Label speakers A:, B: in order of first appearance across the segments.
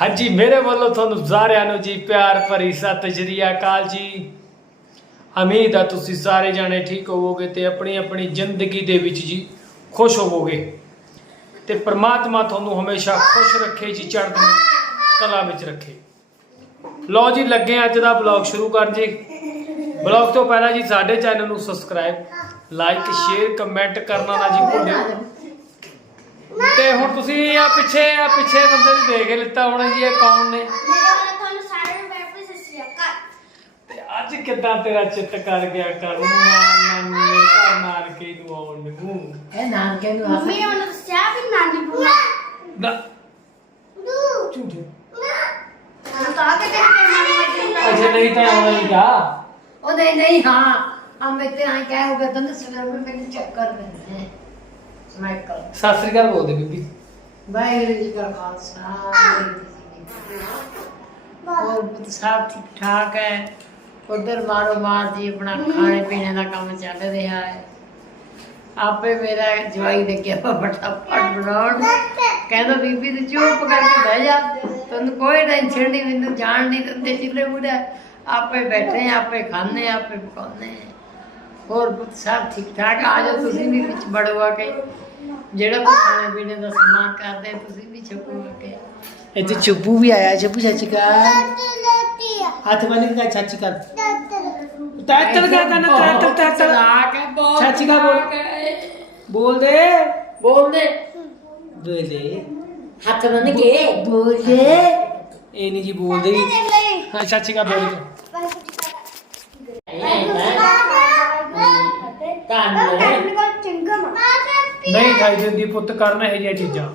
A: ਹਾਂਜੀ, ਮੇਰੇ ਵੱਲੋਂ ਤੁਹਾਨੂੰ ਸਾਰਿਆਂ ਨੂੰ ਜੀ ਪਿਆਰ ਭਰੀ ਸਤਿ ਸ਼੍ਰੀ ਅਕਾਲ ਜੀ। ਉਮੀਦ ਆ ਤੁਸੀਂ ਸਾਰੇ ਜਾਣੇ ਠੀਕ ਹੋਵੋਗੇ ਤੇ ਆਪਣੀ ਆਪਣੀ ਜ਼ਿੰਦਗੀ ਦੇ ਵਿੱਚ ਜੀ ਖੁਸ਼ ਹੋਵੋਗੇ। ਤੇ ਪ੍ਰਮਾਤਮਾ ਤੁਹਾਨੂੰ ਹਮੇਸ਼ਾ ਖੁਸ਼ ਰੱਖੇ ਜੀ, ਚੜ੍ਹਦੀ ਕਲਾ ਵਿੱਚ ਰੱਖੇ। ਲਓ ਜੀ, ਲੱਗੇ ਅੱਜ ਦਾ ਬਲੌਗ ਸ਼ੁਰੂ ਕਰਨ ਜੀ। ਬਲੌਗ ਤੋਂ ਪਹਿਲਾਂ ਜੀ, ਸਾਡੇ ਚੈਨਲ ਨੂੰ ਸਬਸਕ੍ਰਾਈਬ, ਲਾਈਕ, ਸ਼ੇਅਰ, ਕਮੈਂਟ ਕਰਨਾ ਨਾ ਜੀ ਭੁੱਲਿਓ। ਹੁਣ ਤੁਸੀਂ ਆ ਪਿੱਛੇ ਆ ਪਿੱਛੇ ਬੰਦੇ ਨੂੰ ਦੇਖ ਲਿੱਤਾ ਹੁਣ ਜੀ ਇਹ ਕੌਣ ਨੇ?
B: ਮੇਰੇ ਵੱਲੋਂ ਤੁਹਾਨੂੰ ਸਾਰਿਆਂ ਨੂੰ ਪਿਆਰ ਭਰੀ ਸਤਿ ਸ਼੍ਰੀ ਅਕਾਲ।
A: ਤੇ ਅੱਜ ਕਿੱਦਾਂ ਤੇਰਾ ਚਿੱਤ ਕਰ ਗਿਆ? ਕਰੂੰ ਨਾਨੇ ਘਰ ਨਾਨਕੇ ਨੂੰ ਆਉਣ ਨੂੰ।
C: ਇਹ ਨਾਨਕੇ ਨੂੰ
B: ਮੰਮੀ ਨੇ ਮੈਨੂੰ ਦੱਸਿਆ ਵੀ ਨਾਨੀ ਬੁਆ
A: ਨਾ।
B: ਦੂ
A: ਝੂਠੇ।
B: ਮੈਂ ਤਾਂ ਕਿ ਤੇਰੇ ਨਾਨੀ ਵੱਡੀ
A: ਅੱਛਾ ਨਹੀਂ ਤਾਂ ਹੀ ਜਾ
C: ਉਹ ਨਹੀਂ ਨਹੀਂ ਹਾਂ। ਇਤਨੇ ਆ ਕਹਿ ਹੋ ਗਿਆ ਤਾਂ ਸਵੇਰ में ਮੈਨੂੰ ਚੱਕਰ ਪੈਂਦੇ हैं ਮਾਈਕਲ
A: ਸਤਿ ਸ੍ਰੀ ਅਕਾਲ ਬੋਲਦੇ ਬੀਬੀ।
C: ਵਾਹਿਗੁਰੂ ਜੀ ਕਾ ਖਾਲਸਾ ਵਾਹਿਗੁਰੂ ਜੀ ਕੀ ਫਤਿਹ। ਹੋਰ ਪੁੱਤ ਸਭ ਠੀਕ ਠਾਕ ਹੈ? ਉਧਰ ਮਾਰੋ ਮਾਰ ਜੀ ਆਪਣਾ ਖਾਣੇ ਪੀਣੇ ਦਾ ਕੰਮ ਚੱਲ ਰਿਹਾ ਹੈ। ਆਪੇ ਮੇਰਾ ਜਵਾਈ ਲੱਗਿਆ ਵਾ ਫਟਾਫਟ ਬਣਾਉਣ। ਕਹਿੰਦਾ ਬੀਬੀ ਤੂੰ ਚੁੱਪ ਕਰਕੇ ਬਹਿ ਜਾ। ਤੈਨੂੰ ਕੋਈ ਟੈਨਸ਼ਨ ਨਹੀਂ ਮੈਨੂੰ ਜਾਣ ਨਹੀਂ ਦਿੰਦੇ ਚਿੱਲੇ ਮੁੰਡਾ ਆਪੇ ਬੈਠੇ ਆਪੇ ਆਂ, ਆਪੇ ਪਕਾਉਂਦੇ। ਹੋਰ ਪੁੱਤ ਸਭ ਠੀਕ ਠਾਕ ਆ। ਜਾਓ ਤੁਸੀਂ ਵੀ ਵਿੱਚ ਬੜੋ ਆ ਕੇ। ਜਿਹੜਾ ਕੋਈ ਖਾਣੇ ਪੀਣੇ ਦਾ ਸਮਾਨ ਕਰਦੇ ਤੁਸੀਂ ਵੀ ਛਕੋ ਆ ਕੇ।
D: ਇੱਥੇ ਚੁੱਪੂ ਵੀ ਆਇਆ ਚੁੱਪੂ ਚਾਚੀ ਕਾ ਹੱਥ ਬੰਨ ਕੇ ਚਾਚੀ ਕਰ ਟੈਟਲ ਕਾ ਕਰਨਾ ਟੈਟਲ ਟੈਟਲ
C: ਆ ਕੇ ਬਹੁਤ
D: ਚਾਚੀ ਕਾ ਬੋਲ। ਬੋਲ ਦੇ।
C: ਬੋਲ ਦੇ।
D: ਬੋਲੇ
C: ਹੱਥ ਬੰਨ ਕੇ।
D: ਬੋਲੇ ਇਹ ਨਹੀਂ ਜੀ ਬੋਲਦੇ। ਹਾਂ ਚਾਚੀ ਕਾ ਬੋਲ।
A: ਨਹੀਂ ਖਾਈ ਦਿੰਦੀ ਪੁੱਤ ਕਰਨ ਇਹ ਜਿਹੀਆਂ ਚੀਜ਼ਾਂ।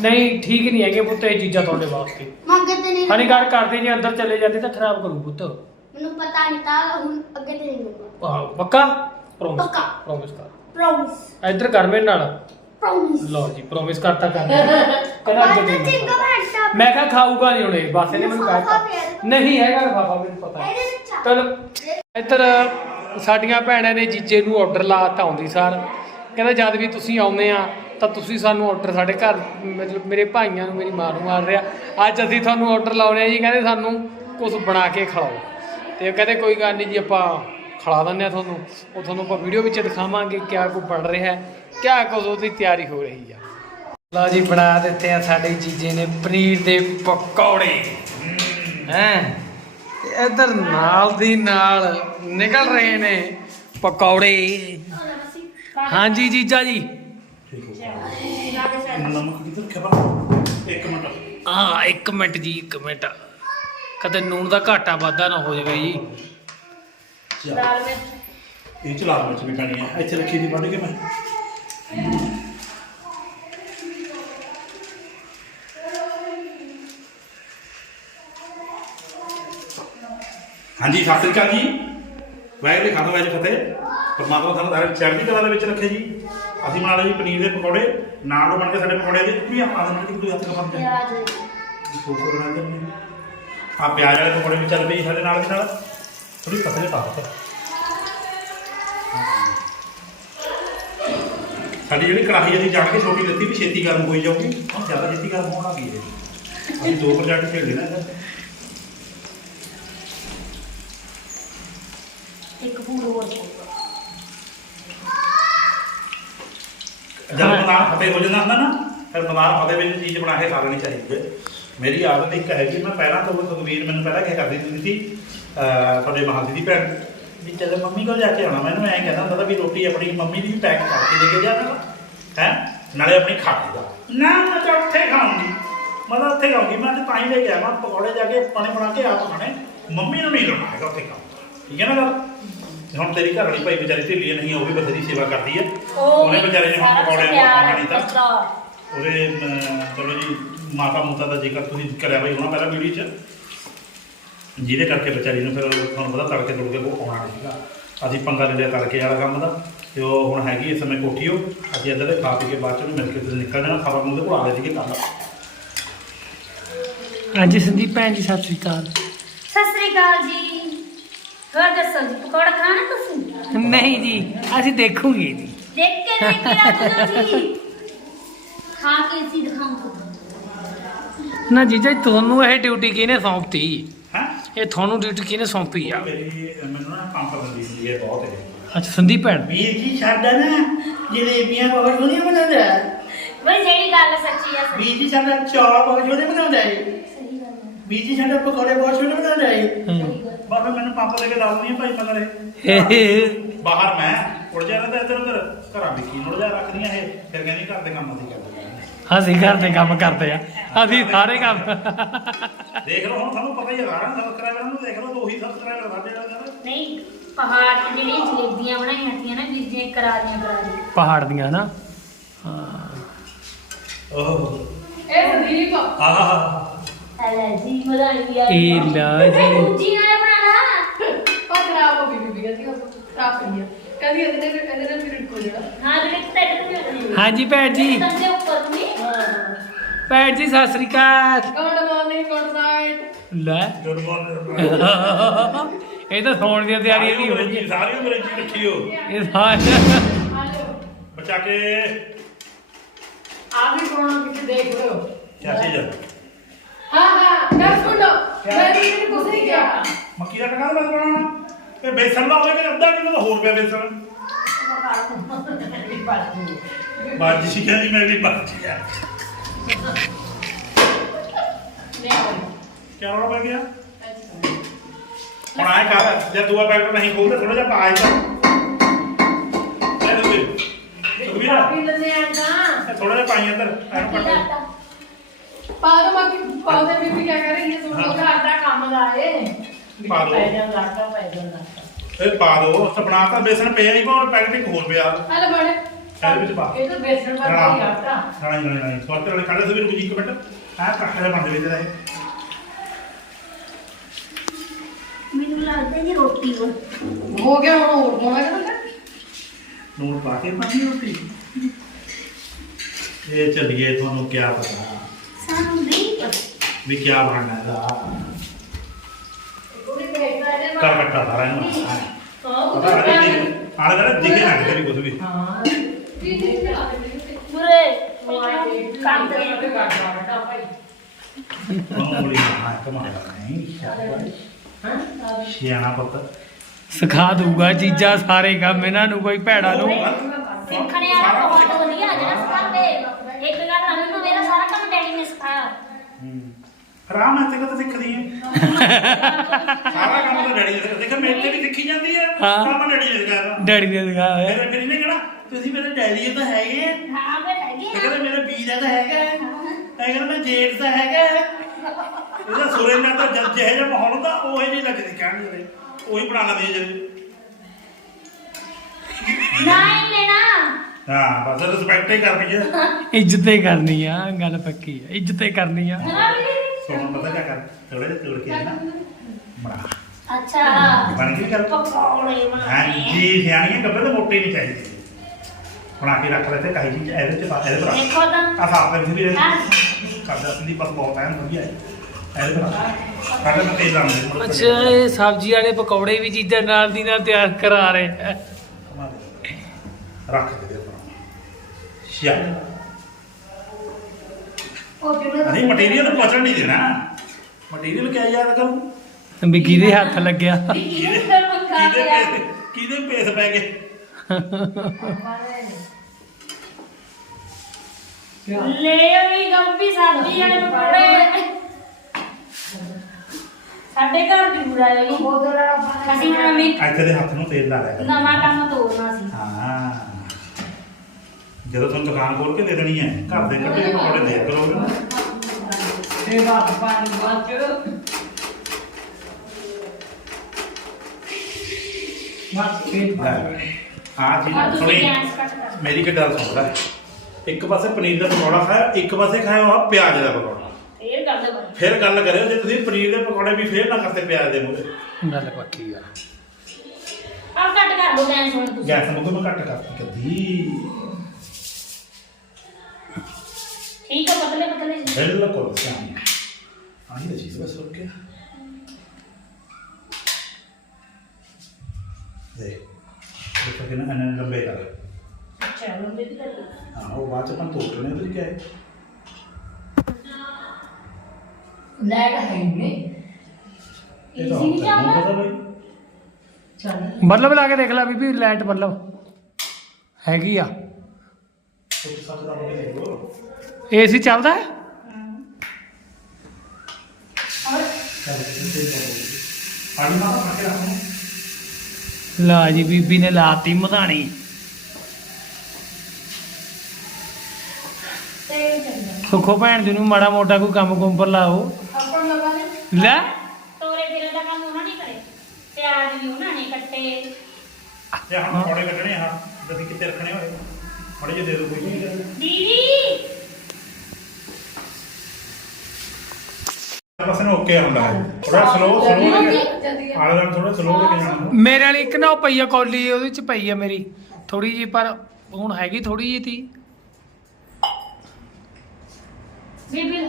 A: ਨਹੀਂ ਠੀਕ ਨਹੀਂ ਹੈਗੇ ਪੁੱਤ ਇਹ ਚੀਜ਼ਾਂ ਤੁਹਾਡੇ ਵਾਸਤੇ।
B: ਮੰਗਤੇ ਨਹੀਂ।
A: ਹਾਨੀਕਾਰ ਕਰਦੇ ਜੇ ਅੰਦਰ ਚਲੇ ਜਾਂਦੇ ਤਾਂ ਖਰਾਬ ਕਰੂ ਪੁੱਤ।
B: ਮੈਨੂੰ ਪਤਾ ਨਹੀਂ ਤਾਂ ਹੁਣ ਅੱਗੇ ਤੇ ਨਹੀਂ ਮਿਲੂਗਾ
A: ਆਹੋ, ਪੱਕਾ? ਪ੍ਰੋਮਿਸ
B: ਪੱਕਾ।
A: ਪ੍ਰੋਮਿਸ ਕਰ।
B: ਪ੍ਰੋਮਿਸ
A: ਇੱਧਰ ਕਰ ਮੇਰੇ ਨਾਲ।
B: ਪ੍ਰੋਮਿਸ
A: ਲਓ ਜੀ ਪ੍ਰੋਮਿਸ ਕਰਤਾ ਕਰ ਕਹਿੰਦਾ ਅੱਗੇ ਤੇ ਨਹੀਂ ਕਰਨਾ। ਮੈਂ ਕਿਹਾ ਖਾਊਗਾ ਨਹੀਂ ਹੁਣ ਇਹ ਬਸ ਇਹਨੇ ਮੈਨੂੰ ਕਹਿਤਾ ਨਹੀਂ ਹੈਗਾ ਬਾਬਾ ਮੈਨੂੰ ਪਤਾ। ਹੈ। ਚਲੋ ਇੱਧਰ ਸਾਡੀਆਂ ਭੈਣਾਂ ਨੇ ਜੀਜੇ ਨੂੰ ਆਰਡਰ ਲਾਤਾ ਆਉਂਦੀ ਸਾਰ। ਕਹਿੰਦਾ, ਜਦ ਵੀ ਤੁਸੀਂ ਆਉਂਦੇ ਆ, ਤਾਂ ਤੁਸੀਂ ਸਾਨੂੰ ਆਰਡਰ ਸਾਡੇ ਘਰ, ਮਤਲਬ ਮੇਰੇ ਭਾਈਆਂ ਨੂੰ, ਮੇਰੀ ਮਾਂ ਨੂੰ ਮਾਰ ਰਿਹਾ। ਅੱਜ ਅਸੀਂ ਤੁਹਾਨੂੰ ਆਰਡਰ ਲਾਉਣੇ ਆ ਜੀ, ਕਹਿੰਦੇ ਸਾਨੂੰ ਕੁਝ ਬਣਾ ਕੇ ਖਿਲਾਓ। ਤੇ ਕਹਿੰਦੇ, ਕੋਈ ਗੱਲ ਨਹੀਂ ਜੀ, ਆਪਾਂ ਖਿਲਾ ਦਿੰਦੇ ਆ ਤੁਹਾਨੂੰ। ਉਹ ਤੁਹਾਨੂੰ ਆਪਾਂ ਵੀਡੀਓ ਵਿੱਚ ਦਿਖਾਵਾਂਗੇ ਕਿਆ ਕੁ ਬਣ ਰਿਹਾ ਹੈ, ਕਿਆ ਕੁਝ ਉਹਦੀ ਤਿਆਰੀ ਹੋ ਰਹੀ ਆ। ਲਓ ਜੀ, ਬਣਾ ਦਿੱਤੇ ਆ ਸਾਡੇ ਜੀਜੇ ਨੇ ਪਨੀਰ ਦੇ ਪਕੌੜੇ। ਹੈ? ਇਧਰ ਨਾਲ ਦੀ ਨਾਲ ਨਿਕਲ ਰਹੇ ਨੇ ਪਕੌੜੇ। ਹਾਂਜੀ ਜੀਜਾ ਜੀ।
E: ਨਮਕ ਕਿੱਧਰ ਰੱਖਿਆ ਇੱਕ ਮਿੰਟ
A: ਆ ਇੱਕ ਮਿੰਟ ਜੀ, ਇੱਕ ਮਿੰਟ। ਕਦੇ ਨੂਣ ਦਾ ਘਾਟਾ ਵਾਧਾ ਨਾ ਹੋ ਜਾਵੇ ਜੀ।
E: ਚੱਲ। ਇਹ ਚ ਲਾਲ ਮਿਰਚ ਵੀ ਪੈਣੀ ਹੈ। ਇੱਥੇ ਰੱਖੀ ਦੀ ਵੱਢ ਕੇ ਮੈਂ। ਹਾਂਜੀ ਸਤਿ ਸ੍ਰੀ ਅਕਾਲ ਜੀ। ਵਾਹਿਗੁਰੂ ਜੀ ਖਾਲਸਾ ਵਾਹਿਗੁਰੂ ਜੀ ਫਤਿਹ। ਪਰਮਾਤਮਾ ਸਾਨੂੰ ਸਾਰੇ ਚੜ੍ਹਦੀ ਕਲਾ ਦੇ ਵਿੱਚ ਰੱਖੇ ਜੀ। ਅਸੀਂ ਬਣਾ ਲਏ ਜੀ ਪਨੀਰ ਦੇ ਪਕੌੜੇ ਨਾਲ ਨੂੰ ਬਣ ਕੇ ਸਾਡੇ ਪਕੌੜੇ ਦੇ। ਵੀ ਆਪਾਂ ਦੇ ਨਾਲ ਕਿ ਕੋਈ ਹੱਥ ਖਾਂਦੇ ਸੋਕੋ ਬਣਾਉਂਦੇ ਨੇ। ਆ ਪਿਆਜ਼ ਵਾਲੇ ਪਕੌੜੇ ਵੀ ਚੱਲ ਪਏ ਜੀ ਸਾਡੇ ਨਾਲ ਦੇ ਨਾਲ। ਥੋੜੀ ਪਤਲੇ ਪਾ ਦਿੱਤੇ। ਸਾਡੀ ਜਿਹੜੀ ਕੜਾਹੀ ਅਸੀਂ ਜਾਣ ਕੇ ਛੋਟੀ ਲੱਤੀ ਵੀ ਛੇਤੀ ਗਰਮ ਹੋਈ ਜਾਊਗੀ। ਜ਼ਿਆਦਾ ਛੇਤੀ ਗਰਮ ਹੋਣ ਲੱਗੀ ਹੈ। ਅਸੀਂ ਦੋ ਪ੍ਰੋਜੈਕਟ ਖੇਡ ਲੈਣਾ ਇਹਦਾ
B: ਇੱਕ ਫੂਡ ਹੋਰ
E: ਜਦ ਮਦਾਨ ਫਤਿਹ ਹੋ ਜਾਂਦਾ ਹੁੰਦਾ ਨਾ, ਫਿਰ ਮਦਾਨ ਫਤਿਹ ਵਿੱਚ ਚੀਜ਼ ਬਣਾ ਕੇ ਖਾ ਲੈਣੀ ਚਾਹੀਦੀ ਹੈ। ਮੇਰੀ ਆਦਤ ਇੱਕ ਹੈ ਕਿ ਮੈਂ ਪਹਿਲਾਂ ਤੋਂ ਸੁਖਵੀਰ ਮੈਨੂੰ ਪਹਿਲਾਂ ਕੀ ਕਰਦੀ ਹੁੰਦੀ ਸੀ, ਅਹ, ਤੁਹਾਡੇ ਮਹਾਦੀ ਦੀ ਭੈਣ ਵੀ ਚੱਲ ਮੰਮੀ ਕੋਲ ਜਾ ਕੇ ਆਉਣਾ। ਮੈਨੂੰ ਐਂ ਕਹਿੰਦਾ ਹੁੰਦਾ ਤਾ ਵੀ ਰੋਟੀ ਆਪਣੀ ਮੰਮੀ ਦੀ ਪੈਕ ਕਰਕੇ ਲੈ ਕੇ ਜਾਣਾ ਹੈ? ਨਾਲੇ ਆਪਣੀ ਖਾ ਲੇਗਾ ਨਾ, ਮੈਂ ਤਾਂ ਉੱਥੇ ਖਾਉਂਗੀ ਮੈਂ ਤਾਂ ਉੱਥੇ ਖਾਉਂਗੀ ਮੈਂ ਤਾਂ ਤਾਂ ਹੀ ਲੈ ਕੇ ਆਵਾਂ ਪਕੌੜੇ ਜਾ ਕੇ, ਪਾਣੀ ਬਣਾ ਕੇ ਆਪ ਖਾਣੇ। ਮੰਮੀ ਨੂੰ ਨਹੀਂ ਲਾਉਣਾ ਹੈਗਾ ਉੱਥੇ ਖਾਣ। ਠੀਕ ਹੈ ਨਾ ਗੱਲ? ਤੇ ਹੁਣ ਤੇਰੀ ਘਰ ਵਾਲੀ ਭਾਈ ਵਿਚਾਰੀ ਢਿੱਲੀ ਹੈ, ਨਹੀਂ ਉਹ ਵੀ ਬਥੇਰੀ ਸੇਵਾ ਕਰਦੀ ਹੈ। ਉਹਨੇ ਵਿਚਾਰੇ ਨੇ ਹੁਣ ਪਕੌੜੇ ਖਾਣਾ ਨਹੀਂ ਤਾਂ। ਉਹਦੇ ਅਮ, ਚਲੋ ਜੀ ਮਾਤਾ ਮੁਤਾ ਦਾ ਜ਼ਿਕਰ ਤੁਸੀਂ ਕਰਿਆ ਬਈ ਹੋਣਾ ਪਹਿਲਾਂ ਵੀਡੀਓ 'ਚ। ਜਿਹਦੇ ਕਰਕੇ ਵਿਚਾਰੀ ਨੂੰ ਫਿਰ ਤੁਹਾਨੂੰ ਪਤਾ ਤੜਕੇ ਤੁੜ ਕੇ ਉਹ ਆਉਣਾ ਨਹੀਂ ਸੀਗਾ। ਅਸੀਂ ਪੰਗਾ ਲੈ ਲਿਆ ਤੜਕੇ ਵਾਲਾ ਕੰਮ ਦਾ ਤੇ ਉਹ ਹੁਣ ਹੈਗੀ ਇਸ ਸਮੇਂ ਕੋਠੀ ਉਹ ਅਸੀਂ ਇੱਧਰ ਦੇ ਖਾ ਪੀ ਕੇ ਬਾਅਦ ਚ ਮਿਲ ਕੇ ਤੁਸੀਂ ਨਿਕਲ ਜਾਣਾ ਖਬਰ ਨੂੰ ਉਹਦੇ ਕੋਲ ਆ ਗਏ ਸੀਗੇ ਕੱਲ
A: ਹਾਂਜੀ ਸੰਦੀਪ ਭੈਣ ਜੀ ਸਤਿ ਸ੍ਰੀ ਅਕਾਲ।
B: ਸਤਿ ਸ੍ਰੀ ਅਕਾਲ ਜੀ। ਹੋਰ ਦੱਸੋ ਜੀ ਪਕੌੜਾ ਖਾਣਾ ਤੁਸੀਂ?
A: ਨਹੀਂ ਜੀ ਅਸੀਂ ਦੇਖੂਗੇ ਜੀ।
B: ਦੇਖ ਕੇ ਦੇਖ ਕੇ ਜਾਓ ਜੀ। ਖਾ ਕੇ ਸੀ ਦਿਖਾਉਂਗਾ।
A: ਨਾ ਜੀਜਾ ਜੀ, ਤੁਹਾਨੂੰ ਇਹ ਡਿਊਟੀ ਕਿਹਨੇ ਸੌਂਪਤੀ?
E: ਹੈ?
A: ਇਹ ਤੁਹਾਨੂੰ ਡਿਊਟੀ ਕਿਹਨੇ ਸੌਂਪੀ ਆ?
E: ਮੇਰੀ ਮੈਨੂੰ ਨਾ ਪੰਪ ਬੰਦੀ ਹੁੰਦੀ ਹੈ ਬਹੁਤ ਹੈ।
A: ਅੱਛਾ ਸੰਦੀਪ ਭੈਣ।
E: ਵੀਰ ਜੀ ਸਾਡਾ ਨਾ। ਜਲੇਬੀਆਂ ਬਹੁਤ ਵਧੀਆ ਬਣਾਉਂਦਾ
B: ਬਈ ਜਿਹੜੀ ਗੱਲ ਸੱਚੀ ਆ
E: ਵੀਰ ਜੀ ਸਾਡਾ ਚੌਲ ਬਹੁਤ ਵਧੀਆ ਬਣਾਉਂਦਾ ਹੈ। ਵੀਰ ਜੀ ਸਾਡਾ ਪਕੌੜੇ ਬਹੁਤ ਸੋਹਣੇ ਬਣਾਉਂਦਾ ਹੈ। ਬਾਬਾ ਮੈਨੂੰ ਪੰਪ ਦੇ ਕੇ ਲਾਉਣੀ ਭਾਈ ਮਗਰੇ ਬਾਹਰ ਮੈਂ ਉੜ ਜਾਣਾ ਤਾਂ ਇੱਧਰ ਉੱਧਰ। ਘਰਾਂ ਵਿੱਚ ਕੀ ਉੜ ਜਾ ਰੱਖਦੀਆਂ ਇਹ। ਫਿਰ ਕਹਿੰਦੀ ਘਰ ਦੇ ਕੰਮ ਅਸੀਂ ਕਰਦੇ ਹਾਂ।
A: ਅਸੀਂ ਘਰ ਦੇ ਕੰਮ ਕਰਦੇ ਆ ਅਸੀਂ ਸਾਰੇ ਕੰਮ।
E: ਦੇਖ ਲਓ ਹੁਣ ਤੁਹਾਨੂੰ ਪਤਾ ਹੀ ਹੈ ਸਾਰਾ ਸਬਸਕ੍ਰਾਈਬਰ ਨੂੰ ਦੇਖ ਲਓ ਉਹੀ ਸਬਸਕ੍ਰਾਈਬਰ ਸਾਡੇ ਨਾਲ ਕਰ
B: ਨਹੀਂ ਪਹਾੜ ਤੇ ਜਿਹੜੀਆਂ ਜਲੇਬੀਆਂ ਬਣਾਈਆਂ ਹੁੰਦੀਆਂ ਨਾ ਵੀਰ ਜੀ ਕਰਾਰੀਆਂ ਕਰਾਰੀਆਂ
A: ਪਹਾੜ ਦੀਆਂ ਨਾ। ਹਾਂ
E: ਓਹ।
C: ਇਹ ਸੰਦੀਪ
E: ਆਹ।
B: ਐਲਾ ਜੀ ਮਦਾਈ ਆ।
A: ਇਹ ਲਓ ਜੀ।
B: ਦੂਜੀ ਨਾਲ ਲਾ
C: ਹੋ ਬੀਬੀ ਕਹਿੰਦੀ ਉਹ ਖਰਾਬ ਹੋਈ ਆ। ਕਹਿੰਦੀ ਇਹਦੇ ਨਾਲ ਇਹਦੇ ਨਾਲ ਫਿਰ ਕੋ ਜਿਹੜਾ।
B: ਹਾਂ ਜਿਹੜੇ ਤੇ ਤੇ
A: ਹਾਂਜੀ ਭੈਣ ਜੀ।
B: ਤੰਦੇ ਉੱਪਰ ਨੂੰ
A: ਭੈਣ ਜੀ ਸਤਿ ਸ੍ਰੀ ਅਕਾਲ।
C: Good morning good night.
A: ਲੈ।
E: ਗੁੱਡ ਮਾਰਨਿੰਗ
A: ਇਹ ਤਾਂ ਸੌਣ ਦੀ ਤਿਆਰੀ ਇਹਦੀ ਹੋ ਗਈ
E: ਸਾਰੀ ਉਮਰ ਇੱਥੇ ਇਕੱਠੀ ਹੋ।
A: ਇਹ ਸਾਰੇ
E: ਬਚਾ ਕੇ।
C: ਆ ਵੀ ਕੋਣ ਕਿਤੇ ਦੇਖ ਲਓ
E: ਕਿਆ ਚੀਜ਼ ਹੈ
C: ਹਾਂ ਹਾਂ ਗੱਲ ਸੁਣੋ ਮੈਂ ਵੀ ਕੁਝ ਨਹੀਂ ਕਿਹਾ।
E: ਮੱਕੀ ਦਾ ਟਕਾ ਬਸ ਬਣਾਉਣਾ। ਇਹ ਬੇਸਣ ਦਾ ਹੋਵੇ ਕਿ ਅੱਧਾ ਕਿਲੋ ਦਾ ਹੋਰ ਪਿਆ ਬੇਸਣ? ਬਾਜੀ ਸੀ ਕਹਿੰਦੀ ਮੈਂ ਵੀ ਬਾਜੀ ਆ। ਕਿਆ ਹੋਣਾ ਪੈ ਗਿਆ? ਹੁਣ ਆਏ ਕਰ ਜੇ ਦੂਆ ਪੈਕਟ ਨਹੀਂ ਖੋਲਦੇ ਥੋੜਾ ਜਿਹਾ ਪਾਇ ਤਾਂ ਲੈ ਦੋ ਵੀ ਸੁਵੀਰਾ
C: ਕਾਫੀ ਲੈਣੇ ਆ ਤਾਂ।
E: ਥੋੜਾ ਜਿਹਾ ਪਾਈ ਅੰਦਰ ਐਨ ਪੱਟ
C: ਪਾ। ਦੋ ਬਾਕੀ ਪਾ ਦੇ ਬੀਬੀ ਕੀ ਕਰ ਰਹੀ ਹੈ ਤੂੰ ਘਰ ਦਾ ਕੰਮ ਦਾ ਏ।
E: ਪਾ ਦਿਓ।
C: ਲੱਗਾ ਪੈ ਜਾਣ ਲੱਗਾ
E: ਇਹ ਪਾ ਦੋ ਸਪਨਾ ਤਾਂ ਬੇਸਣ ਪਿਆ ਨਹੀਂ ਪਰ ਪੈਕਟ ਇੱਕ ਹੋਰ ਪਿਆ।
C: ਹਲ ਬੜੇ
E: ਇਹਦੇ ਵਿੱਚ ਪਾ।
C: ਇਹ ਤਾਂ ਬੇਸਣ ਵਾਲਾ ਹੀ ਆਟਾ।
E: ਨਹੀਂ ਨਹੀਂ ਨਹੀਂ ਸਵਾਦ ਵਾਲੇ ਕੱਢ ਦੇ ਵੀ ਰੁਕੀ ਇੱਕ ਮਿੰਟ। ਆ ਕੱਟ ਦੇ ਬੰਦ ਵਿੱਚ ਰਹੇ
B: ਮੈਨੂੰ ਲੱਗਦਾ ਜੀ ਰੋਟੀ ਹੋ
C: ਹੋ ਗਿਆ ਹੁਣ ਹੋਰ ਕਿਹਦਾ
E: ਨੂਨ ਪਾ ਕੇ ਪਾਣੀ ਰੋਟੀ? ਇਹ ਚੱਲੀਏ ਤੁਹਾਨੂੰ ਕੀ ਪਤਾ।
B: ਸਾਨੂੰ ਨਹੀਂ ਪਤਾ।
E: ਵੀ ਕੀ ਬਣਨਾ ਇਹਦਾ
C: ਉਹ ਵੀ ਭੇਜਦਾ ਇਹਦੇ
E: ਕਰ ਕੱਟਾ ਸਾਰਾ ਇਹਨੂੰ
C: ਹਾਂ ਉਹ
E: ਪਤਾ
C: ਤਾਂ
E: ਨਹੀਂ ਆਲੇ ਦੁਆਲੇ ਦਿਖੇ ਨਾ ਕਿਤੇ ਵੀ ਕੁਝ ਵੀ।
C: ਹਾਂ ਕੀ ਕੀ ਚਲਾ ਦੇ
B: ਮੁਰੇ
C: ਕੰਮ ਤੇ
B: ਤੇ
C: ਕਰਦਾ ਬਟਾ ਭਾਈ
E: ਉਹਨੂੰ ਬੋਲੀ ਨਾ ਕਮਾਲ ਨਹੀਂ ਸ਼ਾਬਾਸ਼।
C: ਹਾਂ
E: ਸਿਆਣਾ ਪੁੱਤ।
A: ਸਿਖਾ ਦੂਗਾ ਚੀਜ਼ਾਂ ਸਾਰੇ ਕੰਮ ਇਹਨਾਂ ਨੂੰ ਕੋਈ ਭੈੜਾ ਨੂੰ।
B: ਸਿੱਖਣੇ ਵਾਲਾ ਬਹੁਤ ਵਧੀਆ ਜਿਹੜਾ ਸਿਖਾਉਂਦੇ। ਇੱਕ ਗੱਲ ਮੈਨੂੰ ਮੇਰਾ ਸਾਰਾ ਕੰਮ ਡੈਡੀ ਨੇ ਸਿਖਾਇਆ।
E: ਰਾਮ ਇੱਥੇ ਕਦੋਂ ਸਿੱਖਦੀ ਹੈ ਸਾਰਾ ਕੰਮ ਤਾਂ ਡੈਡੀ ਨੇ ਦੇਖਿਆ ਮੇਰੇ ਤੇ ਵੀ ਸਿੱਖੀ ਜਾਂਦੀ ਹੈ।
A: ਹਾਂ।
E: ਕੰਮ ਡੈਡੀ ਨੇ ਸਿਖਾਇਆ
A: ਡੈਡੀ ਨੇ ਦਿਖਾਇਆ ਹੋਇਆ
E: ਮੇਰੇ ਫਿਰ ਇਹਨੇ ਕਿਹੜਾ ਤੁਸੀਂ ਮੇਰੇ ਡੈਡੀ ਤਾਂ ਹੈਗੇ ਆ।
B: ਹਾਂ ਮੈਂ ਹੈਗੀ
E: ਇਹ ਕਹਿੰਦਾ ਮੇਰਾ ਵੀਰ ਤਾਂ ਹੈਗਾ ਹੈ। ਇਹ ਕਹਿੰਦਾ ਮੈਂ ਜੇਠ ਤਾਂ ਹੈਗਾ ਹੈ। ਇਹਦਾ ਸੁਰੇ ਨਾਲ ਤਾਂ ਜਦ ਜਿਹੇ ਜਿਹਾ ਮਾਹੌਲ ਹੁੰਦਾ ਉਹ ਹੀ ਨਹੀਂ ਲੱਗਦੀ ਕਹਿਣ ਜਿਹੜੇ ਉਹੀ ਬਣਾ ਲੈਂਦੀ ਹੈ ਜਿਹੜੇ
B: ਨਾ ਹੀ ਲੈਣਾ।
E: ਹਾਂ ਬਸ ਰਿਸਪੈਕਟ ਹੀ ਕਰਦੀ ਹੈ
A: ਇੱਜ਼ਤ ਹੀ ਕਰਨੀ ਆ ਗੱਲ ਪੱਕੀ ਆ। ਇੱਜ਼ਤ ਹੀ ਕਰਨੀ ਆ।
B: ਨਾ ਵੀ
E: ਸੋਣਾ ਪਤਾ ਕੀ ਕਰ ਥੋੜਾ ਜਿਹਾ ਤੋੜ ਕੇ ਨਾ। ਬਣਾ।
B: ਅੱਛਾ।
E: ਬਣ ਗਈ ਗੱਲ।
B: ਪਕੌੜੇ ਬਣਾਏ
E: ਹਾਂਜੀ ਸਿਆਣੀਆਂ ਕੱਪੜੇ ਤਾਂ ਮੋਟੇ ਨਹੀਂ ਚਾਹੀਦੇ। ਬਣਾ ਕੇ ਰੱਖ ਲੈ ਤੇ ਕਾਹੀ ਚੀਜ਼ ਇਹਦੇ ਚ ਪਾ ਇਹਦੇ ਪਰ
B: ਦੇਖੋ ਤਾਂ।
E: ਆ ਸਾਫ਼ ਦੇ ਵੀ
B: ਹਾਂ।
E: ਕਰਦਾ ਸੰਦੀ ਬਸ ਬਹੁਤ ਐਨ ਵਧੀਆ ਹੈ। ਇਹਦੇ ਪਰ ਕੱਢ ਮੈਂ ਤੇਲ ਲਾਉਂਦੇ
A: ਅੱਛਾ ਇਹ ਸਬਜ਼ੀ ਵਾਲੇ ਪਕੌੜੇ ਵੀ ਚੀਜ਼ਾਂ ਨਾਲ ਦੀ ਨਾਲ ਤਿਆਰ ਕਰਾ ਰਹੇ ਆ।
E: ਰੱਖ ਦੇ ਦੇ ਆਪਣਾ ਸ਼ਿਆ
B: ਉਹ ਜਿਹੜਾ
E: ਨਹੀਂ ਮਟੀਰੀਅਲ ਪਚਣ ਨਹੀਂ ਦੇਣਾ। ਮਟੀਰੀਅਲ ਕਿਆ ਯਾਦ ਕਰੂੰ?
A: ਵੀ ਕਿਹਦੇ ਹੱਥ ਲੱਗਿਆ।
E: ਕਿਹਦੇ ਕਿਹਦੇ ਪੇਸ ਕਿਹਦੇ ਪੇਸ ਪੈ ਗਏ?
B: ਲੈ ਆਈ ਗੰਭੀ ਸਬਜ਼ੀ ਵਾਲੇ ਪਕੌੜੇ ਸਾਡੇ ਘਰ ਦੀ ਬੁਰਾਈ ਅਸੀਂ ਹੁਣ ਨਵੀਂ
E: ਇੱਥੇ ਦੇ ਹੱਥ ਨੂੰ ਤੇਲ ਲਾ ਕਰ।
B: ਨਵਾਂ ਕੰਮ ਤੋਰਨਾ ਸੀ।
E: ਹਾਂ। ਜਦੋਂ ਤੁਹਾਨੂੰ ਦੁਕਾਨ ਖੋਲ ਕੇ ਦੇ ਦੇਣੀ ਹੈ ਘਰ ਦੇ ਕੱਢੇ ਪਕੌੜੇ ਦੇ ਕਰੋਗੇ ਨਾ।
C: ਤੇ ਬਾਤ ਪਾਣੀ ਬਾਤ ਬਸ ਫੇਰ ਪਾ ਦੇ।
E: ਹਾਂ ਜੀ
B: ਆ ਤੁਸੀਂ
E: ਸੁਣੀ।
B: ਗੈਸ ਕੱਟ ਕਰ
E: ਮੇਰੀ ਕੀ ਗੱਲ ਸੁਣ ਲੈ। ਇੱਕ ਪਾਸੇ ਪਨੀਰ ਦਾ ਪਕੌੜਾ ਖਾਇਆ ਇੱਕ ਪਾਸੇ ਖਾਇਆ ਆ ਪਿਆਜ਼ ਦਾ ਪਕੌੜਾ।
B: ਫੇਰ
E: ਗੱਲ ਕਰਿਓ ਜੇ ਤੁਸੀਂ ਪਨੀਰ ਦੇ ਪਕੌੜੇ ਵੀ ਫੇਰ ਨਾ ਕਰਤੇ ਪਿਆਜ਼ ਦੇ ਮੂਹਰੇ
A: ਗੱਲ ਪੱਕੀ ਆ।
B: ਆ ਕੱਟ ਕਰ ਦੋ ਗੈਸ ਹੁਣ ਤੁਸੀਂ।
E: ਗੈਸ ਨੂੰ ਮੈਂ ਘੱਟ ਕਰਤੀ ਕਦੀ।
B: ਠੀਕ ਆ ਪਤਲੇ ਪਤਲੇ ਜਿਹੇ।
E: ਬਿਲਕੁਲ ਸਿਆਣੀ। ਆਹੀ ਤਾਂ ਚੀਜ਼ ਬਸ ਹੋ ਗਿਆ ਦੇਖ ਦੇਖੋ ਕਿੰਨਾ ਅਨੰਦ ਲੰਬੇ ਕਰ।
B: ਅੱਛਾ ਲੰਬੇ ਦੀ ਕਰ
E: ਹਾਂ ਉਹ ਬਾਅਦ ਚ ਆਪਾਂ ਤੋੜਨੇ ਉਹਦੇ ਕਿਆ ਹੈ
C: ਲੈਟ ਹੈ ਹੀ ਨਹੀਂ
E: ਇਹ ਤਾਂ
B: ਏਸੀ ਨਹੀਂ
E: ਤੁਹਾਨੂੰ
B: ਚੱਲਦਾ?
E: ਪਤਾ ਬਈ।
C: ਚੱਲ।
A: ਬੱਲਬ ਲਾ ਕੇ ਦੇਖ ਲੈ ਬੀਬੀ ਲਾਈਟ ਬੱਲਬ ਹੈਗੀ ਆ
E: ਕੁਝ ਸੱਚ ਦਾ ਬੋਲੇ ਦੇਖੋ
A: ਏਸੀ ਚੱਲਦਾ ਹੈ? ਲਾ ਜੀ ਬੀਬੀ ਨੇ ਲਾਤੀ ਮਧਾਣੀ। ਸੁੱਖੋ ਭੈਣ ਜੀ ਨੂੰ ਮਾੜਾ ਮੋਟਾ ਕੋਈ ਕੰਮ ਕੁੰਮ ਪਰ ਲਾਓ।
C: ਆਪਾਂ ਲਗਾ ਲੈ।
A: ਲੈ
B: ਤੋਰੇ ਫਿਰਨ ਦਾ ਕੰਮ ਉਹਨਾਂ ਨੇ ਕਰੇ ਪਿਆਜ਼ ਵੀ ਉਹਨਾਂ ਨੇ ਕੱਟੇ।
E: ਤੇ ਹੁਣ ਥੋੜੇ ਕੱਢਣੇ ਆ ਤੁਸੀਂ ਕਿੱਥੇ ਰੱਖਣੇ ਹੋਏ। ਥੋੜੇ ਜਿਹੇ ਦੇ ਦਿਓ ਕੋਈ ਚੀਜ਼
B: ਦੀਦੀ।
E: ਬਸ ਨੂੰ ਓਕੇ ਹੁੰਦਾ ਹੈ। ਥੋੜਾ ਸਲੋ ਸਲੋ ਆਲੇ ਨਾਲ ਥੋੜਾ ਸਲੋ ਕੇ ਜਾਣਾ।
A: ਮੇਰੇ ਵਾਲੀ ਇੱਕ ਨਾ ਉਹ ਪਈ ਆ ਕੌਲੀ ਉਹਦੇ ਚ ਪਈ ਆ ਮੇਰੀ। ਥੋੜੀ ਜੀ ਪਰ ਹੁਣ ਹੈਗੀ ਥੋੜੀ ਜੀ ਤੀ।
B: ਬੀਬੀ।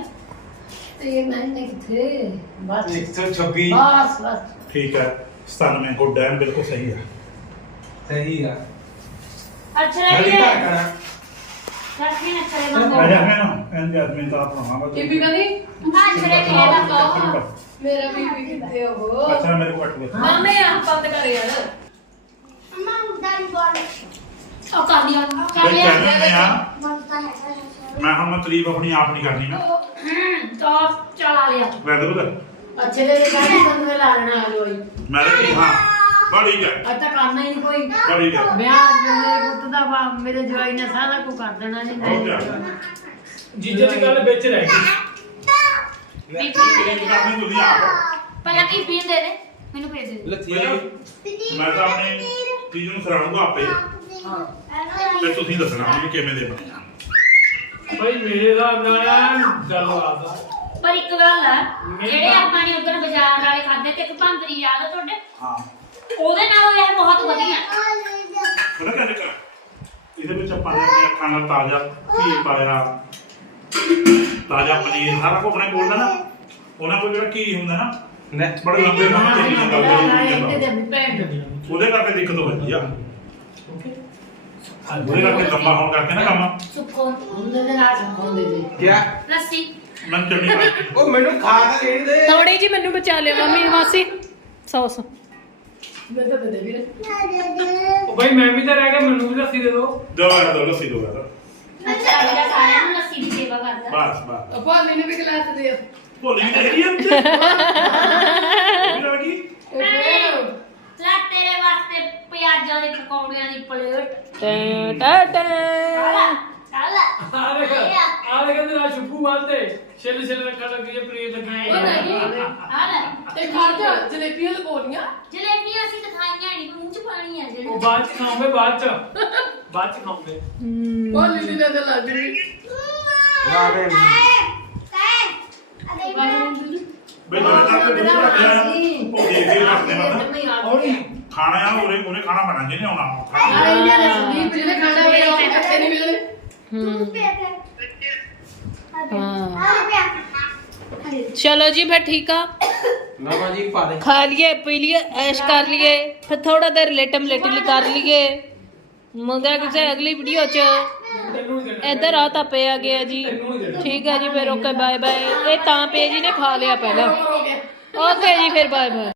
C: ਤੇ ਮੈਂ ਨਹੀਂ ਕਿੱਥੇ? ਬਸ।
D: 126
C: ਬਸ ਬਸ।
E: ਠੀਕ ਹੈ। 97 ਗੁੱਡ ਹੈ ਬਿਲਕੁਲ ਸਹੀ ਹੈ।
D: ਸਹੀ ਆ।
E: ਐਂ ਜੈਸਮੀਨ ਤਾਂ ਆਪਣਾ ਹਾਂ
C: ਬੀਬੀ ਕਹਿੰਦੀ
B: ਹਾਂ ਛੜੇ ਵੀ ਇਹਦਾ ਕਹੋ
C: ਮੇਰਾ ਬੀਬੀ ਕਿੱਥੇ ਹੋ
E: ਅੱਛਾ ਮੇਰੇ ਕੋਲ ਕੱਟ ਗਿਆ
C: ਮਾਮੇ ਆ ਬੰਦ ਕਰ ਯਾਰ।
B: ਉਹ ਕਰ ਲਿਆ। ਕਰ
E: ਬਈ
B: ਲਿਆ।
E: ਕਹਿੰਦੇ ਨੇ ਆ ਮੈਂ ਹੁਣ ਤਾਰੀਫ ਆਪਣੀ ਆਪ ਨਹੀਂ ਕਰਨੀ ਨਾ।
B: ਹੂੰ ਤਾਂ ਚਲਾ ਲਿਆ।
E: ਮੈਂ ਤਾਂ ਬੋਲ
C: ਅੱਛੇ ਦੇ ਕਹਿੰਦੀ ਬੰਦ ਦੇ ਲਾ ਲੈਣਾ ਆ ਲੋਈ
E: ਮੈਂ ਤਾਂ ਠੀਕ ਹਾਂ ਬੜੀ ਹੈ
C: ਅੱਜ ਤੱਕ ਕਰਨਾ ਹੀ ਨਹੀਂ ਕੋਈ।
E: ਬੜੀ ਹੈ
C: ਵਿਆਹ ਮੇਰੇ ਪੁੱਤ ਦਾ ਵਾ ਮੇਰੇ ਜਵਾਈ ਨੇ ਸਾਰਾ ਕੁਝ ਕਰ ਦੇਣਾ ਜੀ।
E: ਹੋ ਗਿਆ
A: ਜੀਜੇ ਦੀ ਗੱਲ ਵਿੱਚ ਰਹਿ ਗਈ
B: ਬੀਬੀ
E: ਇਹ ਕਰਨੀ ਤੁਸੀਂ ਆਪ
B: ਪਹਿਲਾਂ ਕੀ ਪੀਣ ਦੇ ਦੇ? ਮੈਨੂੰ ਭੇਜ ਦੇ।
D: ਲੱਥੀ
E: ਮੈਂ ਤਾਂ ਆਪਣੀ ਚੀਜ਼ ਨੂੰ ਸਰਾਣੂਗਾ ਆਪੇ। ਤੇ ਤੁਸੀਂ ਦੱਸਣਾ ਵੀ ਕਿਵੇਂ ਦੇ ਬਣੇ
A: ਬਈ ਮੇਰੇ ਹਿਸਾਬ ਨਾਲ ਗੱਲ ਆਦਾ
B: ਪਰ ਇੱਕ ਗੱਲ ਆ ਜਿਹੜੇ ਆਪਾਂ ਨੇ ਉਧਰ ਬਾਜ਼ਾਰ ਵਾਲੇ ਖਾਦੇ ਤੇ ਇੱਕ ਭੰਦਰੀ ਯਾਦ ਆ ਤੁਹਾਡੇ?
E: ਹਾਂ।
B: ਉਹਦੇ ਨਾਲੋਂ ਇਹ ਬਹੁਤ ਵਧੀਆ।
E: ਪਤਾ ਕਿਆ ਚੱਕਰ ਹੈ? ਇਹਦੇ ਵਿੱਚ ਆਪਾਂ ਨੇ ਆਪਣੇ ਅੱਖਾਂ ਨਾਲ ਤਾਜ਼ਾ ਘੀ ਪਾਇਆ ਤਾਜ਼ਾ ਪਨੀਰ ਸਾਰਾ ਕੁਝ ਆਪਣੇ ਕੋਲ ਦਾ ਨਾ। ਉਹਨਾਂ ਕੋਲ ਜਿਹੜਾ ਘੀ ਹੁੰਦਾ ਨਾ
D: ਨੇ
E: ਬੜੇ ਲੰਬੇ ਸਮੇਂ ਤੱਕ ਨਹੀਂ
C: ਇਹਦੇ
E: ਚੱਲਦਾ
C: ਦੇ ਭੈਣ
E: ਉਹਦੇ ਕਰਕੇ ਦਿੱਕਤ ਹੋ ਜਾਂਦੀ ਆ। ਉਹਦੇ ਕਰਕੇ ਲੰਬਾ ਹੋਣ ਕਰਕੇ ਨਾ ਕੰਮ।
B: ਸੁੱਕੋ।
C: ਹੁੰਦੇ ਦੇ ਨਾਲ ਸੰਖਾਉਂਦੇ ਦੇ
D: ਕਿਆ?
B: ਲੱਸੀ।
E: ਮੈਂ ਚੰਨੀ
D: ਉਹ ਮੈਨੂੰ ਖਾ ਕੇ ਦੇਣ ਦੇ।
F: ਥੋੜੀ ਜੀ ਮੈਨੂੰ ਬਚਾ ਲਿਓ ਮੰਮੀ ਮਾਸੀ ਸੌਸ
C: ਮੈਂ ਤਾਂ ਦੇ ਵੀਰੇ।
A: ਉਹ ਬਈ ਮੈਂ ਵੀ ਤਾਂ ਰਹਿ ਗਿਆ ਮੈਨੂੰ ਵੀ ਦੱਸੀ ਦੇ ਦਿਓ।
E: ਦੋ ਵਾਰ ਦੋ ਲੱਸੀ ਦੋ ਵਾਰ
B: ਅੱਛਾ ਜਿਹੜਾ ਸਾਰਿਆਂ ਨੂੰ ਲੱਸੀ ਦੀ ਸੇਵਾ ਕਰਦਾ।
E: ਬਸ ਬਸ।
C: ਆਪਾਂ ਮੈਨੂੰ ਵੀ ਗਲਾਸ ਦਿਓ।
E: ਭੋਲੀ ਵੀ ਹੈਗੀ ਆ ਉੱਤੇ ਲੱਗੀ
B: ਲੈ ਤੇਰੇ ਵਾਸਤੇ ਪਿਆਜ਼ਾਂ ਦੇ ਪਕੌੜਿਆਂ ਦੀ ਪਲੇਟ।
F: ਟੈ ਟੈ ਟੈ।
B: ਚੱਲ
A: ਆ ਦੇਖ ਆ। ਦੇਖ ਤੇਰਾ ਸ਼ੁਭੂ ਵਾਸਤੇ ਛਿੱਲ ਛਿੱਲ ਰੱਖਣ ਲੱਗੀ
C: ਉਹ ਨਹੀਂ।
B: ਆ। ਲੈ
C: ਤੇ ਖਾ ਜਾ ਜਲੇਬੀਆਂ
B: ਜਲੇਬੀਆਂ ਅਸੀਂ ਤਾਂ ਖਾਈਆਂ ਨਹੀਂ ਮੂੰਹ ਚ ਪਾਣੀ ਆ
A: ਉਹ
B: ਜਿਹੜੇ
A: ਬਾਅਦ ਚ ਖਾਓਗੇ ਬਾਅਦ ਚ। ਬਾਅਦ ਚ ਖਾਓਗੇ
C: ਉਹ ਲਿਲੀ ਨੇ ਤਾਂ ਲੱਗ ਰਹੀ।
D: ਵਾਹ
E: ਬਈ ਜਿਹੜੇ ਤੱਕ ਦੁੱਧ ਰੱਖਿਆ ਆ, ਉਹ ਦੇਖ ਕੇ ਰੱਖਦੇ ਨਾ। ਖਾਣਾ ਆ ਉਹਨੇ ਉਹਨੇ ਖਾਣਾ ਬਣਾ ਜਿਹਨੇ ਆਉਣਾ
C: ਆ
E: ਖਾਣਾ
C: ਇਹਨਾਂ ਨੇ ਸੰਦੀਪ ਜਿਹਨੇ ਖਾਣਾ ਹੋਇਆ ਉਹ ਇਕੱਠੇ ਨਹੀਂ ਮਿਲਣੇ।
F: ਚਲੋ ਜੀ ਫਿਰ ਠੀਕ ਆ।
D: ਖਾ ਲਈਏ ਪੀ
F: ਲਈਏ ਐਸ਼ ਕਰ ਲਈਏ। ਫਿਰ ਥੋੜਾ ਦੇਰ ਲੇਟਮ ਲੇਟਲੀ ਕਰ ਲਈਏ। ਮੰਗਾ ਕਿਸੇ ਅਗਲੀ ਵੀਡੀਓ 'ਚ? ਇੱਧਰ ਆ ਤਾਂ ਪਿਆ ਗਿਆ ਜੀ। ਠੀਕ ਹੈ ਜੀ ਫਿਰ ਓਕੇ ਬਾਏ ਬਾਏ ਇਹ ਤਾਂ ਪਿਆ ਜੀ ਨੇ ਖਾ ਲਿਆ ਪਹਿਲਾਂ। ਓਕੇ ਜੀ ਫਿਰ ਬਾਏ ਬਾਏ